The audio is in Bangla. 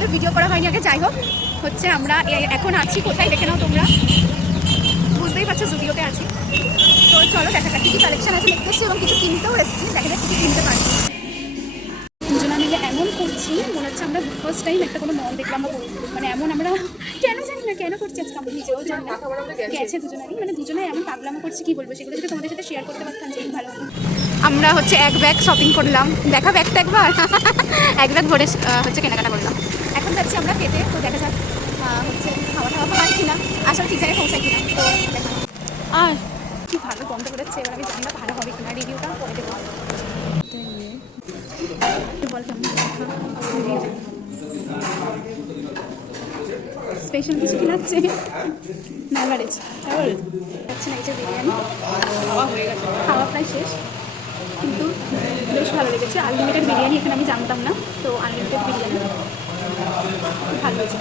আমাদের ভিডিও করা হয়নি আগে। যাই হোক হচ্ছে আমরা এখন আছি কোথায় দেখে নাও তোমরা, বুঝতেই পারছো জুডিওতে আছি। তো চলো দেখা যাক কী কী কালেকশন আছে দেখতে এসেছি এবং কিছু কিনতেও এসেছি, দেখা যাক কী কিনতে পারছি। দুজনা মিলে এমন করছি মনে হচ্ছে আমরা ফার্স্ট টাইম একটা কোনো মল দেখলাম, মানে এমন আমরা কেন জানি না কেন করছি আজকে, আমরা নিজেও জানি না, গেছে দুজনারই, মানে দুজনে এমন পাগলামো করছি কি বলবো, সেগুলো যদি তোমাদের সাথে শেয়ার করতে পারতাম যে ভালো হতো। আমরা হচ্ছে এক ব্যাগ শপিং করলাম, দেখা ব্যাগটা একবার এক ব্যাগ ভরে হচ্ছে কেনাকাটা করলাম। এখন যাচ্ছি আমরা খেতে, তো দেখা যাক হচ্ছে খাওয়া দাওয়া পাই কিনা, আসলে ঠিক জায়গায় পৌঁছাই কিনা, তো দেখা আর কি ভালো গন্ধ বেরোচ্ছে। এবার আমি জানি না ভালো হবে কিনা, রিভিউটা পরে দেবো। স্পেশাল কিছু কি লাগছে না ম্যারেজ যাচ্ছে না, এই যে বিরিয়ানি খাওয়া প্রায় শেষ, কিন্তু বেশ ভালো লেগেছে। আনলিমিটেড বিরিয়ানি এখানে আমি জানতাম না, তো আনলিমিটেড বিরিয়ানি ভালো হয়েছে।